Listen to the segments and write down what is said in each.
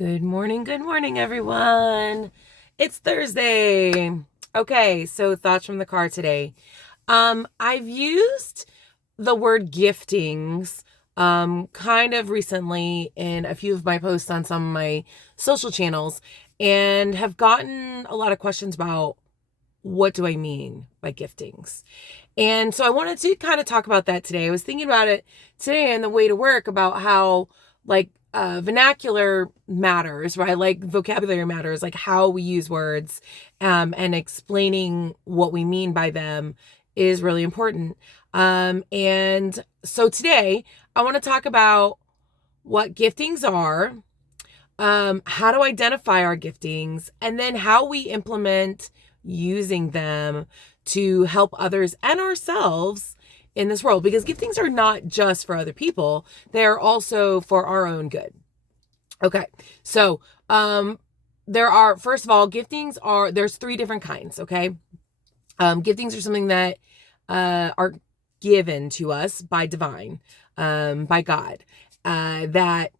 Good morning, everyone. It's Thursday. Okay, so thoughts from the car today. I've used the word giftings kind of recently in a few of my posts on some of my social channels and have gotten a lot of questions about what do I mean by giftings. And so I wanted to kind of talk about that today. I was thinking about it today on the way to work about how vernacular matters, right? Like vocabulary matters, like how we use words, and explaining what we mean by them is really important. And so today I want to talk about what giftings are, how to identify our giftings, and then how we implement using them to help others and ourselves in this world, because giftings are not just for other people, they're also for our own good. Okay, so first of all, there's three different kinds. Okay, giftings are something that are given to us by divine, by God, that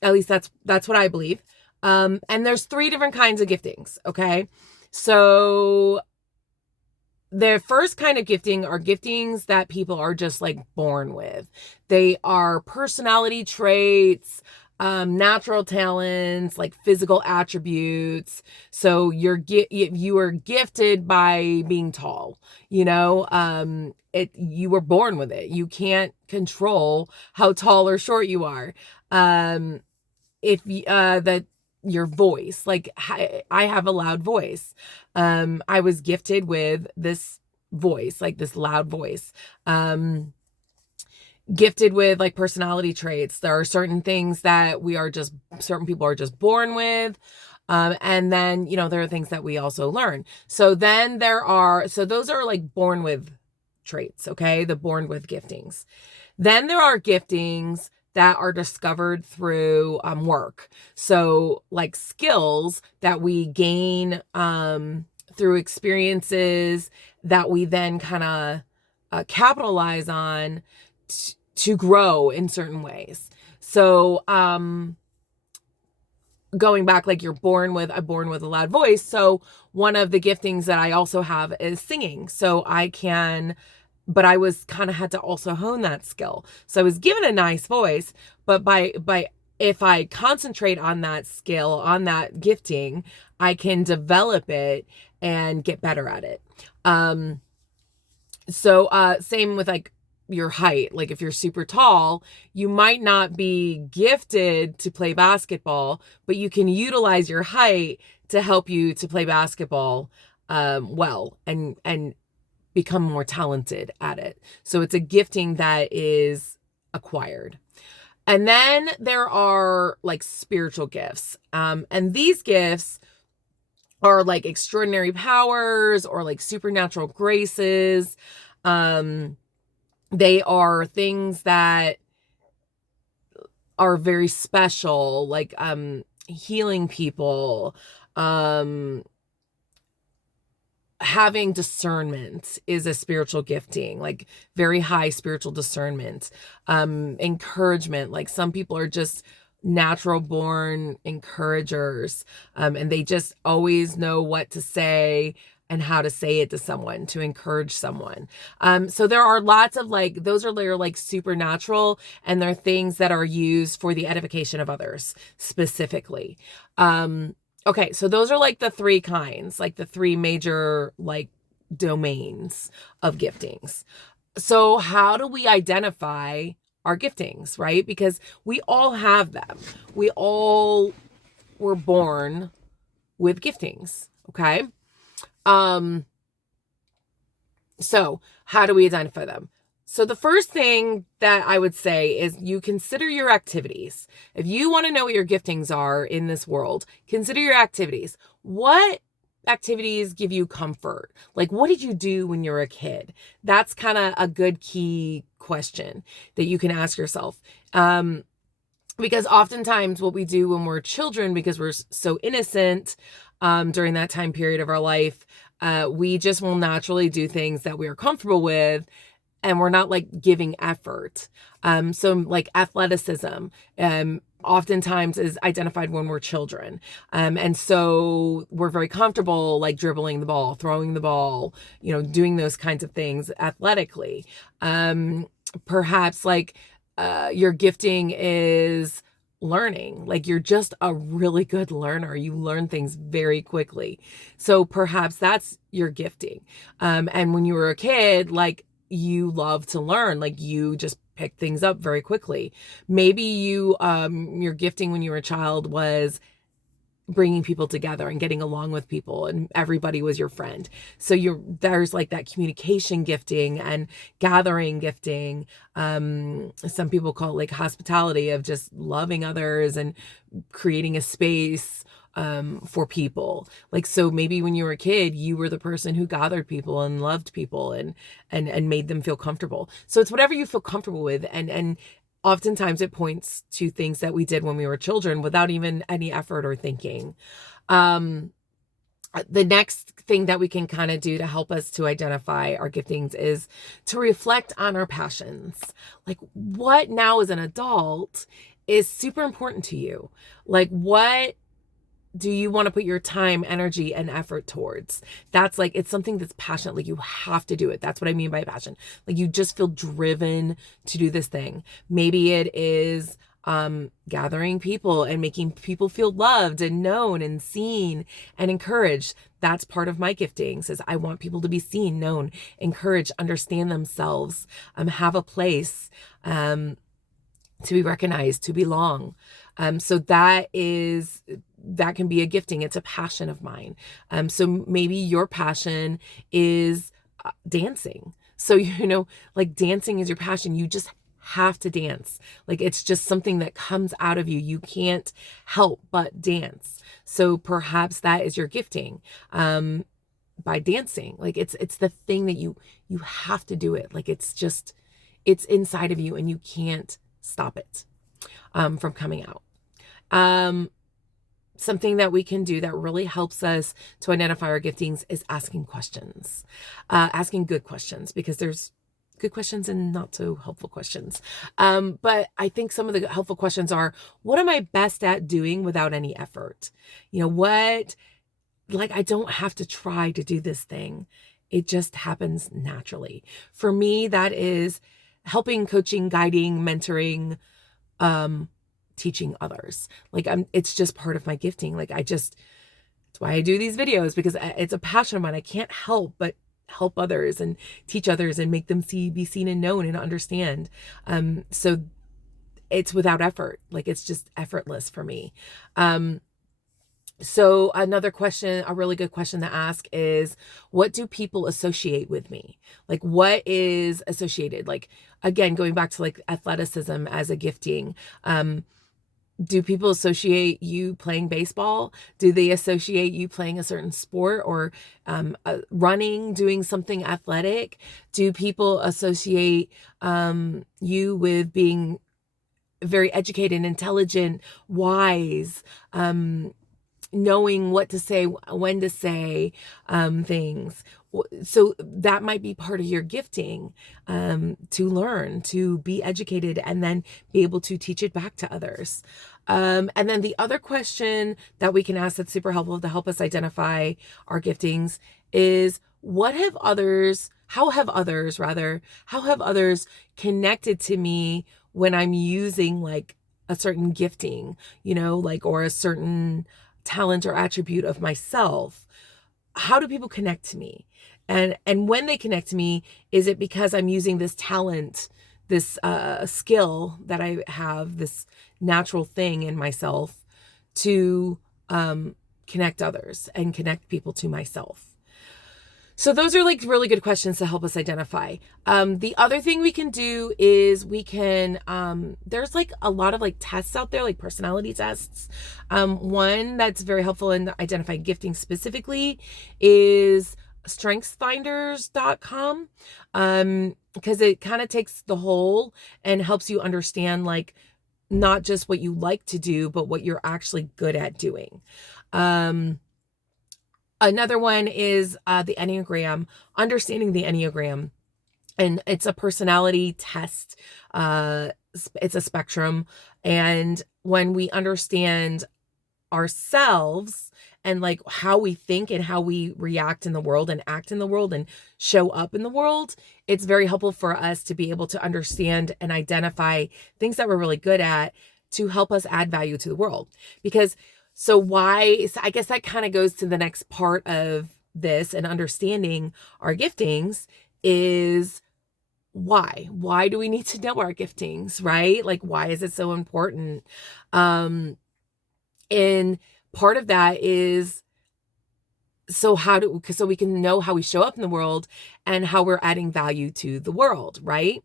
at least that's what I believe. And there's three different kinds of giftings. Okay, so the first kind of gifting are giftings that people are just like born with. They are personality traits, natural talents, like physical attributes. So you are gifted by being tall, you were born with it. You can't control how tall or short you are. If that your voice, like I have a loud voice. I was gifted with this voice, like this loud voice. Gifted with like personality traits. There are certain things that certain people are just born with. And then, there are things that we also learn. So then those are like born with traits. Okay. The born with giftings. Then there are giftings that are discovered through work. So like skills that we gain through experiences that we then kind of capitalize on to grow in certain ways. So going back, like I'm born with a loud voice. So one of the giftings that I also have is singing. So but I was kind of had to also hone that skill. So I was given a nice voice, but if I concentrate on that skill, on that gifting, I can develop it and get better at it. Same with like your height. Like if you're super tall, you might not be gifted to play basketball, but you can utilize your height to help you to play basketball well and become more talented at it. So it's a gifting that is acquired. And then there are like spiritual gifts. And these gifts are like extraordinary powers or like supernatural graces. They are things that are very special, like healing people, having discernment is a spiritual gifting, like very high spiritual discernment. Encouragement, like some people are just natural born encouragers, and they just always know what to say and how to say it to someone to encourage someone. So there are lots of those are like supernatural, and they're things that are used for the edification of others specifically. Okay, so those are like the three kinds, like the three major like domains of giftings. So how do we identify our giftings, right? Because we all have them. We all were born with giftings, okay? So how do we identify them? So the first thing that I would say is you consider your activities. If you want to know what your giftings are in this world, consider your activities. What activities give you comfort? Like, what did you do when you were a kid? That's kind of a good key question that you can ask yourself. Because oftentimes what we do when we're children, because we're so innocent during that time period of our life, we just will naturally do things that we are comfortable with, and we're not like giving effort. So like athleticism, oftentimes is identified when we're children. And so we're very comfortable like dribbling the ball, throwing the ball, doing those kinds of things athletically. Perhaps like your gifting is learning, like you're just a really good learner. You learn things very quickly. So perhaps that's your gifting. And when you were a kid, like you love to learn, like you just pick things up very quickly. Maybe your gifting when you were a child was bringing people together and getting along with people, and everybody was your friend. So there's like that communication gifting and gathering gifting. Some people call it like hospitality, of just loving others and creating a space for people. Like, so maybe when you were a kid, you were the person who gathered people and loved people and made them feel comfortable. So it's whatever you feel comfortable with. And oftentimes it points to things that we did when we were children without even any effort or thinking. The next thing that we can kind of do to help us to identify our giftings is to reflect on our passions. Like, what now as an adult is super important to you? Like, what do you want to put your time, energy, and effort towards? That's like, it's something that's passionate. Like, you have to do it. That's what I mean by passion. Like, you just feel driven to do this thing. Maybe it is gathering people and making people feel loved and known and seen and encouraged. That's part of my giftings, is I want people to be seen, known, encouraged, understand themselves, have a place, to be recognized, to belong. So that can be a gifting. It's a passion of mine. So maybe your passion is dancing. So, like dancing is your passion. You just have to dance. Like, it's just something that comes out of you. You can't help but dance. So perhaps that is your gifting, by dancing. Like, it's the thing that you have to do it. Like, it's inside of you and you can't stop it from coming out. Something that we can do that really helps us to identify our giftings is asking questions, asking good questions, because there's good questions and not so helpful questions. But I think some of the helpful questions are, what am I best at doing without any effort? I don't have to try to do this thing. It just happens naturally. For me, that is helping, coaching, guiding, mentoring, teaching others. Like, it's just part of my gifting. Like, that's why I do these videos, because it's a passion of mine. I can't help but help others and teach others and make them be seen and known and understand. So it's without effort. Like, it's just effortless for me. So another question, a really good question to ask is, what do people associate with me? Like, what is associated? Like, again, going back to like athleticism as a gifting, do people associate you playing baseball? Do they associate you playing a certain sport, or running, doing something athletic? Do people associate you with being very educated, intelligent, wise, knowing what to say, when to say things? So that might be part of your gifting, to learn, to be educated, and then be able to teach it back to others. And then the other question that we can ask that's super helpful to help us identify our giftings is, how have others connected to me when I'm using like a certain gifting, or a certain talent or attribute of myself? How do people connect to me? And when they connect to me, is it because I'm using this talent, this skill that I have, this natural thing in myself to connect others and connect people to myself? So those are like really good questions to help us identify. The other thing we can do is there's like a lot of like tests out there, like personality tests. One that's very helpful in identifying gifting specifically is strengthsfinders.com, because it kind of takes the whole and helps you understand like not just what you like to do, but what you're actually good at doing. Another one is the Enneagram, understanding the Enneagram. And it's a personality test. It's a spectrum. And when we understand ourselves and like how we think and how we react in the world and act in the world and show up in the world, it's very helpful for us to be able to understand and identify things that we're really good at to help us add value to the world. Because so I guess that kind of goes to the next part of this, and understanding our giftings is why do we need to know our giftings, right? Like, why is it so important? And part of that is so we can know how we show up in the world and how we're adding value to the world, right?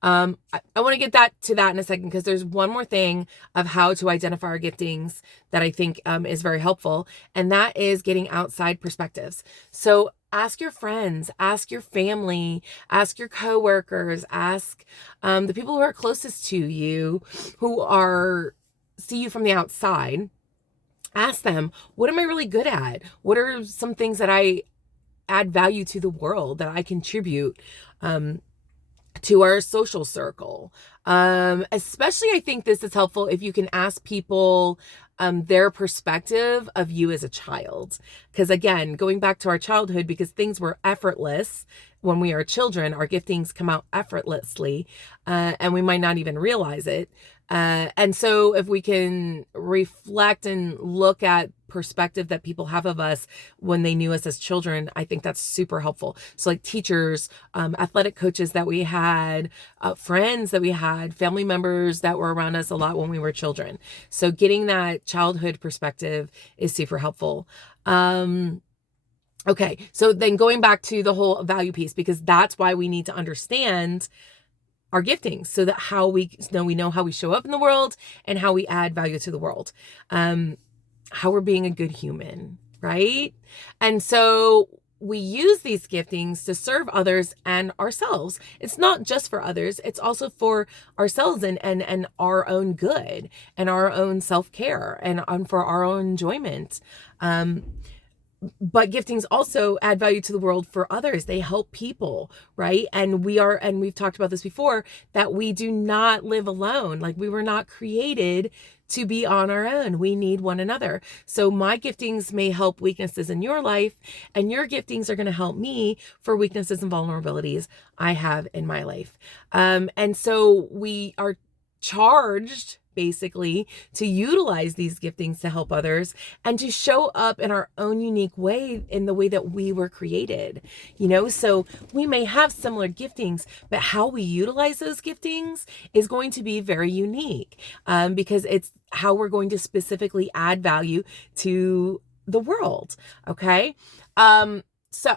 I want to get to that in a second, because there's one more thing of how to identify our giftings that I think is very helpful, and that is getting outside perspectives. So ask your friends, ask your family, ask your coworkers, ask the people who are closest to you, who see you from the outside. Ask them, what am I really good at? What are some things that I add value to the world, that I contribute to our social circle? Especially, I think this is helpful if you can ask people their perspective of you as a child. Because again, going back to our childhood, because things were effortless when we are children, our giftings come out effortlessly, and we might not even realize it. And so if we can reflect and look at perspective that people have of us when they knew us as children, I think that's super helpful. So like teachers, athletic coaches that we had, friends that we had, family members that were around us a lot when we were children. So getting that childhood perspective is super helpful. Okay, so then going back to the whole value piece, because that's why we need to understand our giftings, so that we know how we show up in the world and how we add value to the world, how we're being a good human, right? And so we use these giftings to serve others and ourselves. It's not just for others, it's also for ourselves and our own good and our own self-care and for our own enjoyment. But giftings also add value to the world for others. They help people, right? And we've talked about this before, that we do not live alone. Like, we were not created to be on our own. We need one another. So my giftings may help weaknesses in your life, and your giftings are going to help me for weaknesses and vulnerabilities I have in my life. And so we are charged, basically, to utilize these giftings to help others and to show up in our own unique way, in the way that we were created. So we may have similar giftings, but how we utilize those giftings is going to be very unique, because it's how we're going to specifically add value to the world. Okay. So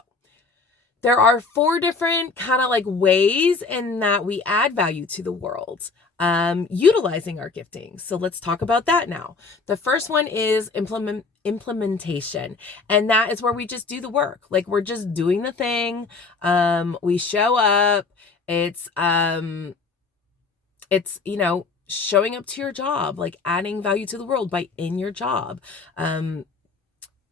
there are 4 different kind of like ways in that we add value to the world, utilizing our giftings. So let's talk about that now. The first one is implementation. And that is where we just do the work. Like, we're just doing the thing. We show up. It's showing up to your job, like adding value to the world in your job.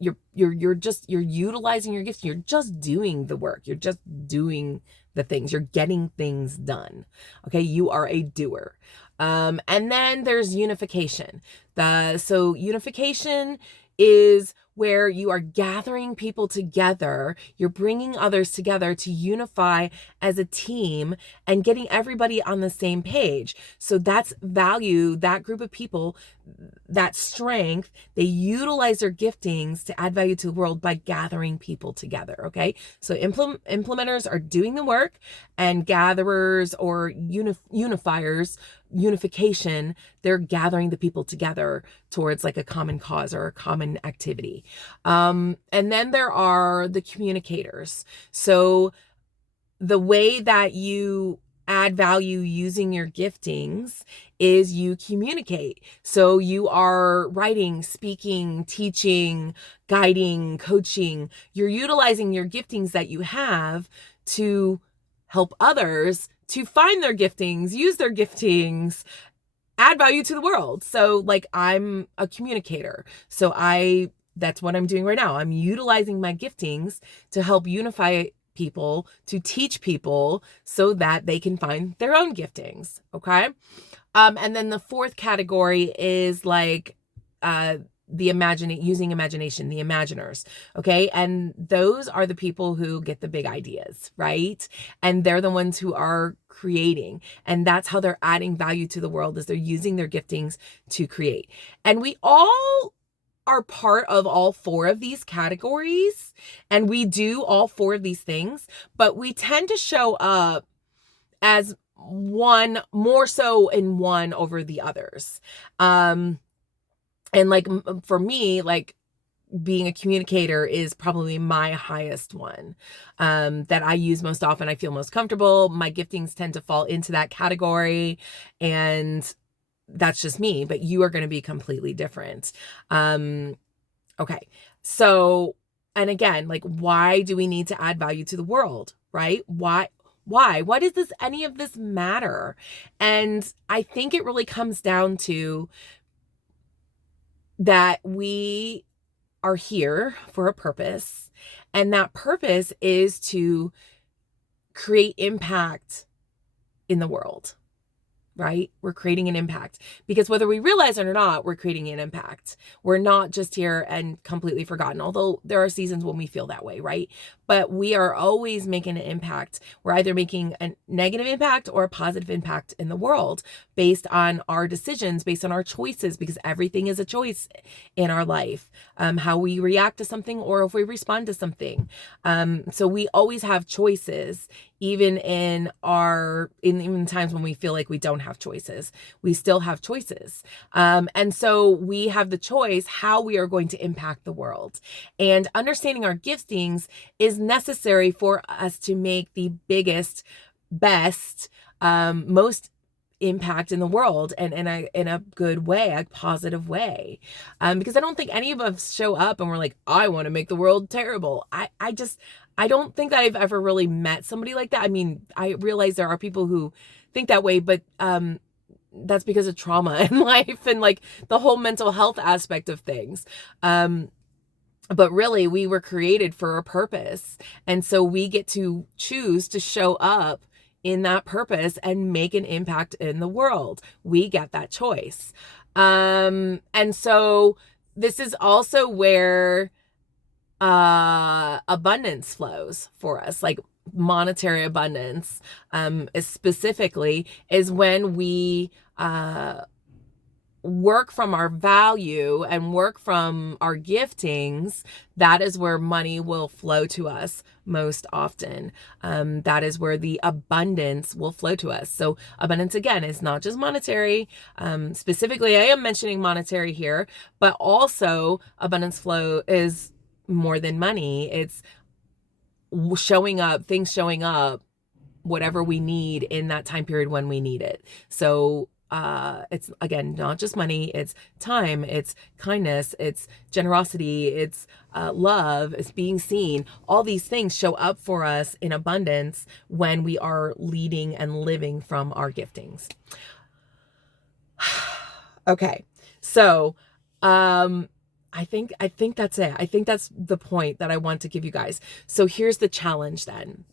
You're utilizing your gifts. You're just doing the work. You're just doing the things. You're getting things done. Okay. You are a doer. And then there's unification. So unification is where you are gathering people together. You're bringing others together to unify as a team and getting everybody on the same page. So that's value, that group of people, that strength. They utilize their giftings to add value to the world by gathering people together. Okay. So implementers are doing the work, and gatherers or unifiers, unification, they're gathering the people together towards like a common cause or a common activity. And then there are the communicators. So the way that you add value using your giftings is you communicate. So you are writing, speaking, teaching, guiding, coaching. You're utilizing your giftings that you have to help others to find their giftings, use their giftings, add value to the world. So like, I'm a communicator. So that's what I'm doing right now. I'm utilizing my giftings to help unify people, to teach people so that they can find their own giftings. Okay. And then the fourth category is like using imagination, the imaginers. Okay. And those are the people who get the big ideas, right? And they're the ones who are creating. And that's how they're adding value to the world, is they're using their giftings to create. And we all are part of all four of these categories, and we do all four of these things, but we tend to show up as one, more so in one over the others. And like for me, like being a communicator is probably my highest one, that I use most often. I feel most comfortable. My giftings tend to fall into that category, and that's just me, but you are going to be completely different. Okay. So, and again, like, why do we need to add value to the world, right? Why does any of this matter? And I think it really comes down to that we are here for a purpose, and that purpose is to create impact in the world, right? We're creating an impact, because whether we realize it or not, we're creating an impact. We're not just here and completely forgotten, although there are seasons when we feel that way, right? But we are always making an impact. We're either making a negative impact or a positive impact in the world based on our decisions, based on our choices, because everything is a choice in our life. How we react to something, or if we respond to something. So we always have choices, even in even times when we feel like we don't have choices, we still have choices. And so we have the choice how we are going to impact the world. And understanding our giftings is necessary for us to make the biggest, best, most impact in the world, and in a good way, a positive way. Because I don't think any of us show up and we're like, I want to make the world terrible. I don't think that I've ever really met somebody like that. I mean, I realize there are people who think that way, but that's because of trauma in life and like the whole mental health aspect of things. But really, we were created for a purpose. And so we get to choose to show up in that purpose and make an impact in the world. We get that choice. And so this is also where abundance flows for us, like monetary abundance, specifically, is when we work from our value and work from our giftings. That is where money will flow to us most often. That is where the abundance will flow to us. So abundance, again, is not just monetary. Specifically, I am mentioning monetary here, but also abundance flow is more than money. It's showing up, things showing up, whatever we need in that time period when we need it. So it's, again, not just money, it's time, it's kindness, it's generosity, it's love, it's being seen. All these things show up for us in abundance when we are leading and living from our giftings. Okay, so I think that's it. I think that's the point that I want to give you guys. So here's the challenge then.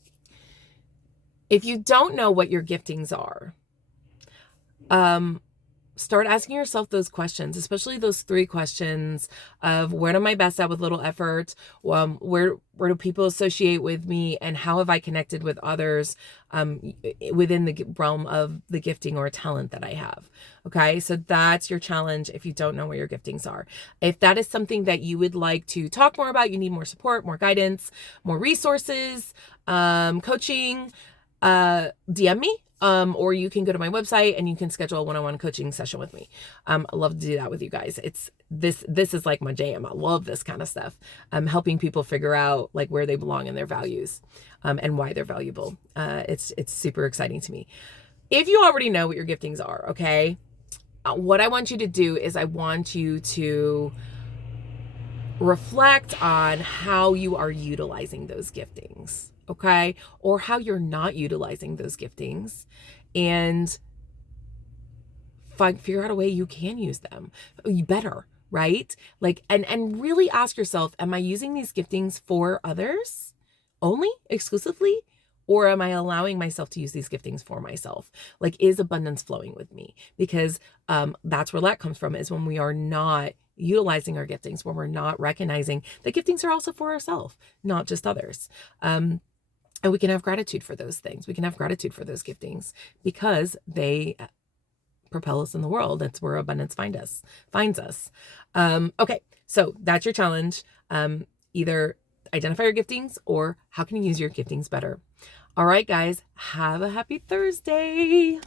If you don't know what your giftings are, start asking yourself those questions, especially those 3 questions of where am I best at with little effort? Where do people associate with me, and how have I connected with others within the realm of the gifting or talent that I have? Okay, so that's your challenge if you don't know what your giftings are. If that is something that you would like to talk more about, you need more support, more guidance, more resources, coaching, DM me. Or you can go to my website and you can schedule a one-on-one coaching session with me. I love to do that with you guys. This is like my jam. I love this kind of stuff. Helping people figure out like where they belong in their values, and why they're valuable. It's super exciting to me. If you already know what your giftings are, okay, what I want you to do is I want you to reflect on how you are utilizing those giftings. Okay, or how you're not utilizing those giftings, and figure out a way you can use them. You better, right? Like, and really ask yourself, am I using these giftings for others only, exclusively, Or am I allowing myself to use these giftings for myself? Like, is abundance flowing with me? Because that's where lack comes from, is when we are not utilizing our giftings, when we're not recognizing that giftings are also for ourselves, not just others. And we can have gratitude for those things. We can have gratitude for those giftings because they propel us in the world. That's where abundance finds us. Okay, so that's your challenge. Either identify your giftings, or how can you use your giftings better? All right, guys, have a happy Thursday.